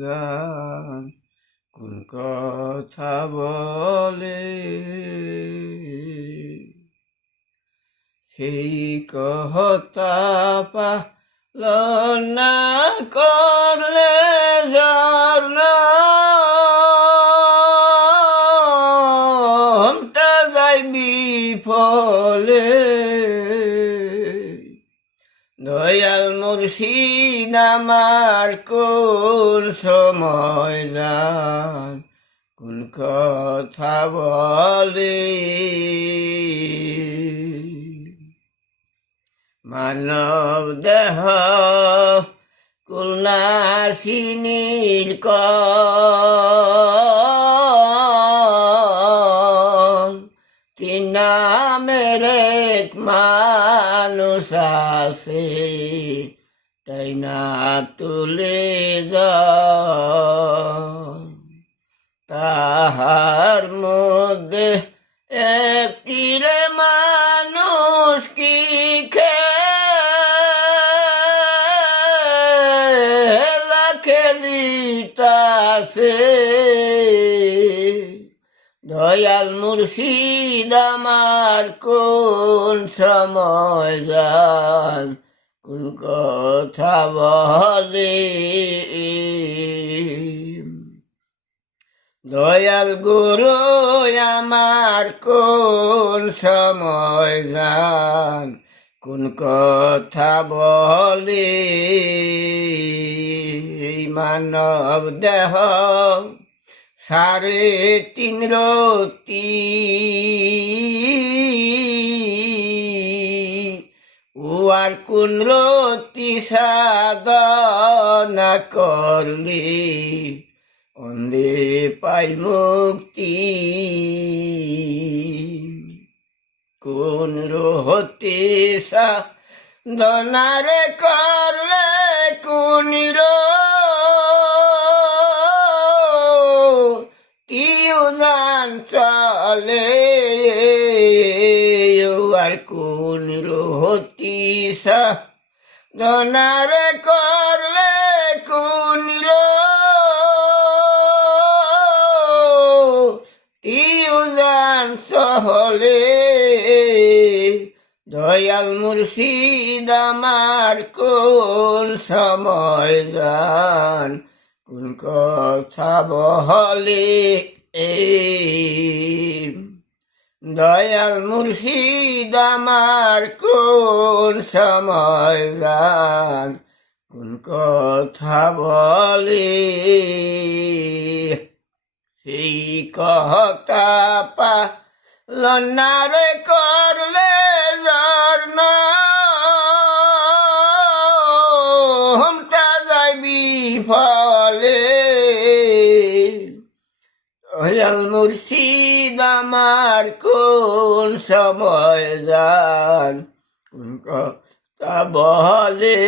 গান কোন কথা বলে সেই কথা পালন না করলে জন্মটা যায় বিফলে। দয়াল মুর্শিদ আমার কোন সময় যান কোন কথা বলে মানব দেহ কুলনাশিনীর তিন নামের এক মানুষ আছে তাই না তুলে তাহার মধ্যে একটি মানুষ কি খেলিতাছে। দয়াল মুর্শিদ আমার কোন সময় যান কোন কথা বলে দয়াল গুরু আমার কোন সময় যান কোন কথা বলে মানব দেহ 3.5 রতি আর কোন রতি সাধনা করলে অন্ধে পাই মুক্তি। কোন রতি সাধনারে করলে কোন জান চলে আর কোন রতি সাধনারে করলে কোন জান চলে। দয়াল মুর্শিদ আমার কোন সময় যান কোন কথা বলে দয়াল মুর্শিদ আমার কোন সময় যান কোন কথা বলে সেই কথা পালন না রে করলে জন্মটা যায় বিফলে। দয়াল মুর্শিদ আমার কোন সময় যান কোন কথা বলে